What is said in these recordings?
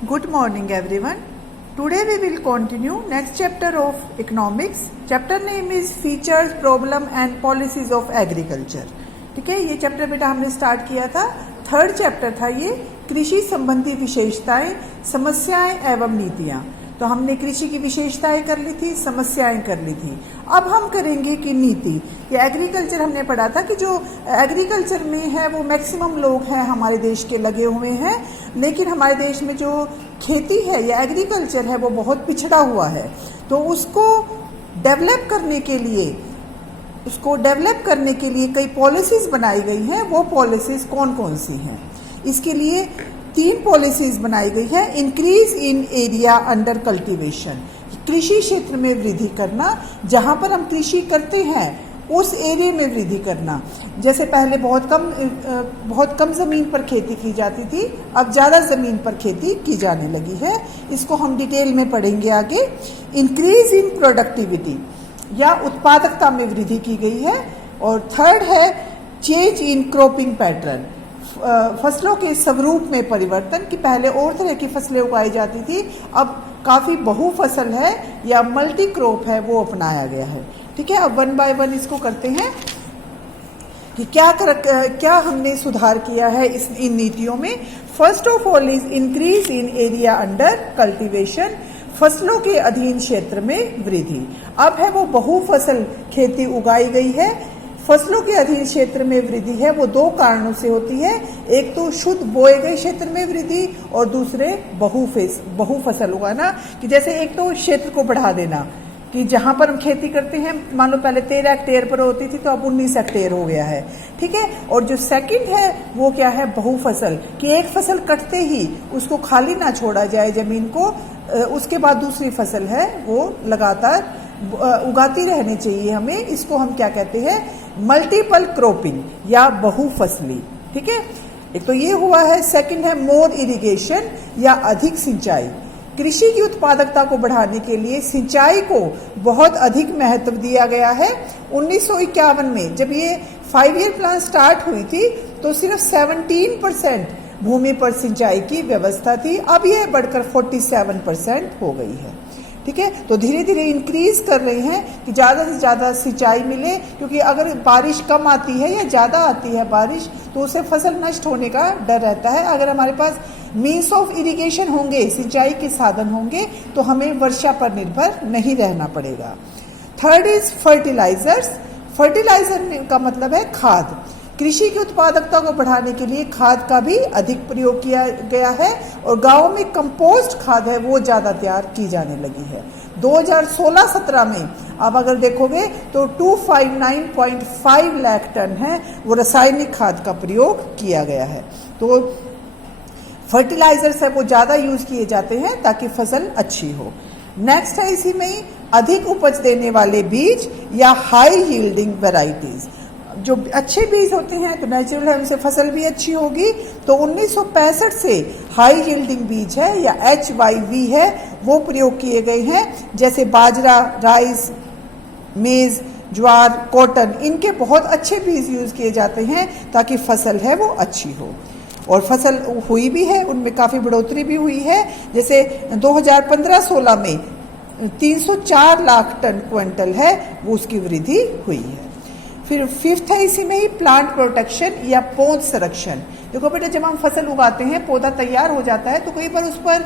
Good morning everyone. Today we will continue next chapter of economics. Chapter name is features, problem and policies of agriculture. ठीक है, ये chapter बेटा हमने start किया था, third chapter था ये, कृषि संबंधी विशेषताएं, समस्याएं एवं नीतियां। तो हमने कृषि की विशेषताएं कर ली थी, समस्याएं कर ली थी। अब हम करेंगे कि नीति। ये एग्रीकल्चर हमने पढ़ा था कि जो एग्रीकल्चर में है वो मैक्सिमम लोग हैं हमारे देश के लगे हुए हैं, लेकिन हमारे देश में जो खेती है या एग्रीकल्चर है वो बहुत पिछड़ा हुआ है। तो उसको डेवलप करने के लिए कई पॉलिसीज बनाई गई हैं। वो पॉलिसीज कौन कौन सी हैं? इसके लिए 3 पॉलिसीज बनाई गई है। Increase in area under cultivation, कृषि क्षेत्र में वृद्धि करना, जहां पर हम कृषि करते हैं उस एरिया में वृद्धि करना। जैसे पहले बहुत कम जमीन पर खेती की जाती थी, अब ज्यादा जमीन पर खेती की जाने लगी है। इसको हम डिटेल में पढ़ेंगे आगे। इंक्रीज इन प्रोडक्टिविटी या उत्पादकता में वृद्धि की गई है। और थर्ड है चेंज इन क्रॉपिंग पैटर्न, फसलों के स्वरूप में परिवर्तन, कि पहले और तरह की फसलें उगाई जाती थी, अब काफी बहु फसल है या मल्टी क्रॉप है वो अपनाया गया है। ठीक है, अब वन बाय वन इसको करते हैं कि क्या हमने सुधार किया है इन नीतियों में। First of all is increase in area under cultivation, फसलों के अधीन क्षेत्र में वृद्धि। अब है वो बहु फसल खेती उगाई गई है। फसलों के अधीन क्षेत्र में वृद्धि है वो 2 कारणों से होती है। एक तो शुद्ध बोए गए क्षेत्र में वृद्धि और दूसरे बहु फसल उगाना, कि जैसे एक तो क्षेत्र को बढ़ा देना, कि जहां पर हम खेती करते हैं, मान लो पहले 13 हेक्टेयर पर होती थी तो अब 19 हेक्टेयर हो गया है। ठीक है, और जो सेकंड है वो क्या है, बहु फसल, कि एक फसल कटते ही उसको खाली ना छोड़ा जाए जमीन को, उसके बाद दूसरी फसल है वो लगातार उगाती रहनी चाहिए हमें। इसको हम क्या कहते हैं, मल्टीपल क्रॉपिंग या बहुफसली। ठीक है, एक तो ये हुआ है। सेकंड है मोर इरिगेशन या अधिक सिंचाई। कृषि की उत्पादकता को बढ़ाने के लिए सिंचाई को बहुत अधिक महत्व दिया गया है। 1951 में जब ये 5 ईयर प्लान स्टार्ट हुई थी तो सिर्फ 17% भूमि पर सिंचाई की व्यवस्था थी, अब ये बढ़कर 47% हो गई है। ठीक है, तो धीरे धीरे इंक्रीज कर रहे हैं कि ज्यादा से ज्यादा सिंचाई मिले, क्योंकि अगर बारिश कम आती है या ज्यादा आती है बारिश तो उससे फसल नष्ट होने का डर रहता है। अगर हमारे पास मीन्स ऑफ इरिगेशन होंगे, सिंचाई के साधन होंगे, तो हमें वर्षा पर निर्भर नहीं रहना पड़ेगा। Third is fertilisers. फर्टिलाइजर का मतलब है खाद। कृषि की उत्पादकता को बढ़ाने के लिए खाद का भी अधिक प्रयोग किया गया है और गांवों में कंपोस्ट खाद है वो ज्यादा तैयार की जाने लगी है। 2016-17 में अब अगर देखोगे तो 259.5 लाख टन है वो रासायनिक खाद का प्रयोग किया गया है। तो फर्टिलाइजर्स है वो ज्यादा यूज किए जाते हैं ताकि फसल अच्छी हो। नेक्स्ट है इसी में ही अधिक उपज देने वाले बीज या हाई यील्डिंग वेराइटीज। जो अच्छे बीज होते हैं तो नेचुरल है उनसे फसल भी अच्छी होगी। तो 1965 से हाई यील्डिंग बीज है या HYV है वो प्रयोग किए गए हैं, जैसे बाजरा, राइस, मेज, ज्वार, कॉटन, इनके बहुत अच्छे बीज यूज किए जाते हैं ताकि फसल है वो अच्छी हो। और फसल हुई भी है, उनमें काफी बढ़ोतरी भी हुई है। जैसे 2015-16 में 304 लाख टन क्विंटल है वो उसकी वृद्धि हुई है। फिर फिफ्थ है इसी में ही प्लांट प्रोटेक्शन या पौध संरक्षण। देखो बेटा, जब हम फसल उगाते हैं, पौधा तैयार हो जाता है तो कई बार उस पर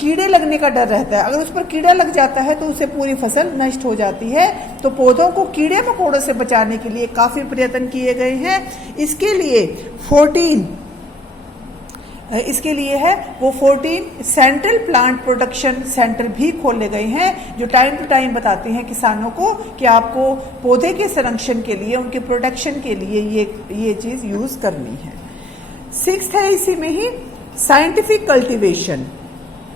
कीड़े लगने का डर रहता है। अगर उस पर कीड़ा लग जाता है तो उससे पूरी फसल नष्ट हो जाती है। तो पौधों को कीड़े मकोड़ों से बचाने के लिए काफी प्रयत्न किए गए हैं। इसके लिए 14 सेंट्रल प्लांट प्रोडक्शन सेंटर भी खोले गए हैं, जो टाइम टू टाइम बताते हैं किसानों को कि आपको पौधे के संरक्षण के लिए, उनके प्रोटेक्शन के लिए ये चीज यूज करनी है। 6th है इसी में ही साइंटिफिक कल्टीवेशन।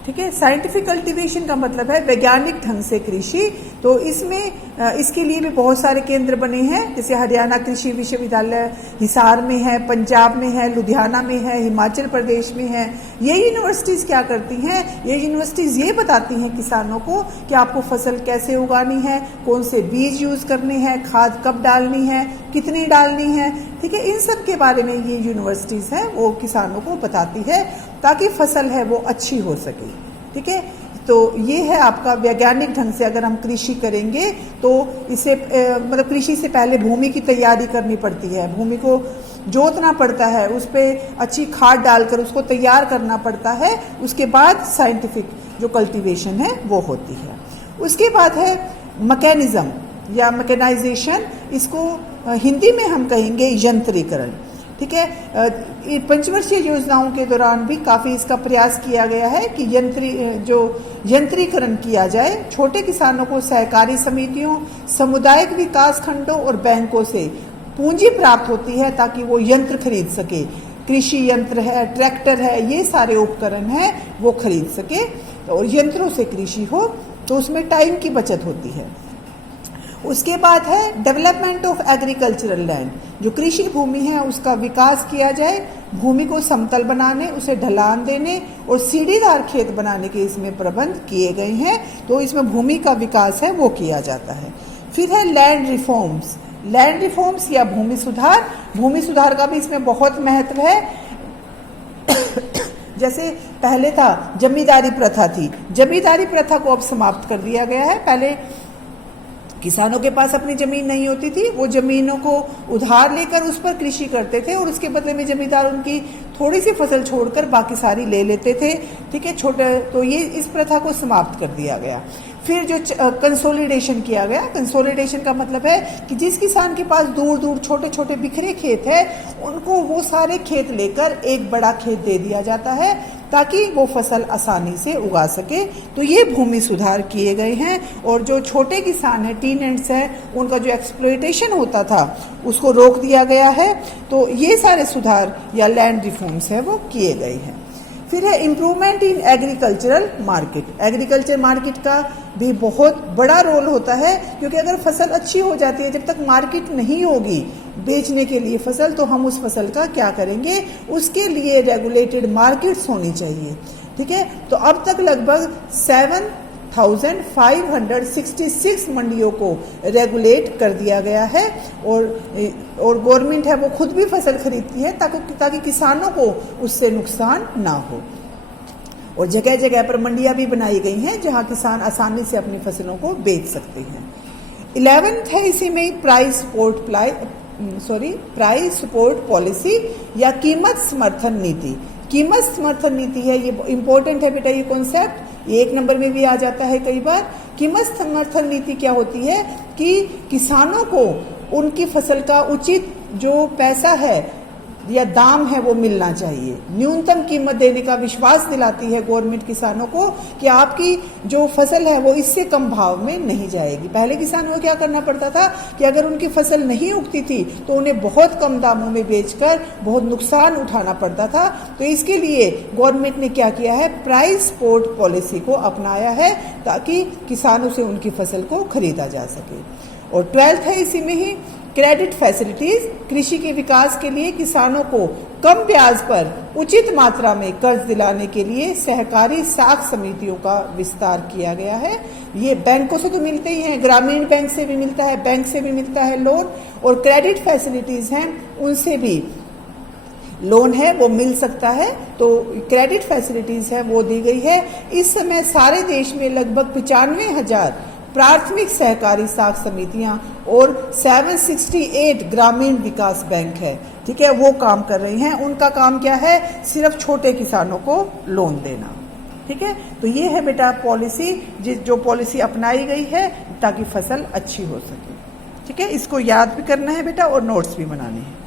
ठीक है, साइंटिफिक कल्टीवेशन का मतलब है वैज्ञानिक ढंग से कृषि, तो इसमें इसके लिए भी बहुत सारे केंद्र बने हैं, जैसे हरियाणा कृषि विश्वविद्यालय हिसार में है, पंजाब में है, लुधियाना में है, हिमाचल प्रदेश में है। ये यूनिवर्सिटीज़ क्या करती हैं, ये यूनिवर्सिटीज़ ये बताती हैं किसानों को कि आपको फसल कैसे उगानी है, कौन से बीज यूज़ करने हैं, खाद कब डालनी है, कितनी डालनी है, ठीक है। इन सब के बारे में ये यूनिवर्सिटीज़ हैं वो किसानों को बताती है ताकि फसल है वो अच्छी हो सके, ठीक है। तो ये है आपका वैज्ञानिक ढंग से अगर हम कृषि करेंगे तो इसे मतलब कृषि से पहले भूमि की तैयारी करनी पड़ती है, भूमि को जोतना पड़ता है, उस पर अच्छी खाद डालकर उसको तैयार करना पड़ता है, उसके बाद साइंटिफिक जो कल्टीवेशन है वो होती है। उसके बाद है मैकेनिज्म या मैकेनाइजेशन, इसको हिंदी में हम कहेंगे यंत्रीकरण, ठीक है। पंचवर्षीय योजनाओं के दौरान भी काफ़ी इसका प्रयास किया गया है कि यंत्रीकरण किया जाए। छोटे किसानों को सहकारी समितियों, सामुदायिक विकास खंडों और बैंकों से पूंजी प्राप्त होती है ताकि वो यंत्र खरीद सके, कृषि यंत्र है, ट्रैक्टर है, ये सारे उपकरण हैं वो खरीद सके। और यंत्रों से कृषि हो तो उसमें टाइम की बचत होती है। उसके बाद है डेवलपमेंट ऑफ एग्रीकल्चरल लैंड, जो कृषि भूमि है उसका विकास किया जाए, भूमि को समतल बनाने, उसे ढलान देने और सीढ़ीदार खेत बनाने के इसमें प्रबंध किए गए हैं, तो इसमें भूमि का विकास है वो किया जाता है। फिर है लैंड रिफॉर्म्स, लैंड रिफॉर्म्स या भूमि सुधार, भूमि सुधार का भी इसमें बहुत महत्व है। जैसे पहले था जमींदारी प्रथा थी, जमींदारी प्रथा को अब समाप्त कर दिया गया है। पहले किसानों के पास अपनी जमीन नहीं होती थी, वो जमीनों को उधार लेकर उस पर कृषि करते थे और उसके बदले में जमींदार उनकी थोड़ी सी फसल छोड़कर बाकी सारी ले लेते थे, ठीक है। तो ये इस प्रथा को समाप्त कर दिया गया। फिर जो कंसोलिडेशन किया गया, कंसोलिडेशन का मतलब है कि जिस किसान के पास दूर दूर छोटे छोटे बिखरे खेत है उनको वो सारे खेत लेकर एक बड़ा खेत दे दिया जाता है ताकि वो फसल आसानी से उगा सके। तो ये भूमि सुधार किए गए हैं। और जो छोटे किसान हैं, टीनेंट्स हैं, उनका जो एक्सप्लॉयटेशन होता था उसको रोक दिया गया है। तो ये सारे सुधार या लैंड रिफॉर्म्स है वो किए गए हैं। फिर है improvement in agricultural market, agriculture market का भी बहुत बड़ा रोल होता है, क्योंकि अगर फसल अच्छी हो जाती है, जब तक मार्केट नहीं होगी बेचने के लिए फसल, तो हम उस फसल का क्या करेंगे, उसके लिए रेगुलेटेड मार्केट्स होनी चाहिए, ठीक है। तो अब तक लगभग 7,566 मंडियों को रेगुलेट कर दिया गया है और गवर्नमेंट है वो खुद भी फसल खरीदती है ताकि किसानों को उससे नुकसान ना हो। और जगह जगह पर मंडियां भी बनाई गई हैं जहां किसान आसानी से अपनी फसलों को बेच सकते हैं। 11th है इसी में प्राइस सपोर्ट पॉलिसी या कीमत समर्थन नीति। कीमत समर्थन नीति है, ये इंपॉर्टेंट है बेटा, ये कॉन्सेप्ट ये 1 नंबर में भी आ जाता है कई बार। कीमत समर्थन नीति क्या होती है कि किसानों को उनकी फसल का उचित जो पैसा है या दाम है वो मिलना चाहिए। न्यूनतम कीमत देने का विश्वास दिलाती है गवर्नमेंट किसानों को कि आपकी जो फसल है वो इससे कम भाव में नहीं जाएगी। पहले किसानों को क्या करना पड़ता था कि अगर उनकी फसल नहीं उगती थी तो उन्हें बहुत कम दामों में बेचकर बहुत नुकसान उठाना पड़ता था। तो इसके लिए गवर्नमेंट ने क्या किया है, प्राइस सपोर्ट पॉलिसी को अपनाया है ताकि किसानों से उनकी फसल को खरीदा जा सके। और 12th है इसी में ही क्रेडिट फैसिलिटीज, कृषि के विकास के लिए किसानों को कम ब्याज पर उचित मात्रा में कर्ज दिलाने के लिए सहकारी साख समितियों का विस्तार किया गया है। ये बैंकों से तो मिलते ही हैं, ग्रामीण बैंक से भी मिलता है, बैंक से भी मिलता है लोन, और क्रेडिट फैसिलिटीज हैं उनसे भी लोन है वो मिल सकता है। तो क्रेडिट फैसिलिटीज है वो दी गई है। इस समय सारे देश में लगभग 95,000 प्राथमिक सहकारी साख समितियां और 768 ग्रामीण विकास बैंक है, ठीक है, वो काम कर रही हैं। उनका काम क्या है, सिर्फ छोटे किसानों को लोन देना, ठीक है। तो ये है बेटा पॉलिसी, जो पॉलिसी अपनाई गई है ताकि फसल अच्छी हो सके, ठीक है। इसको याद भी करना है बेटा और नोट्स भी बनाने हैं।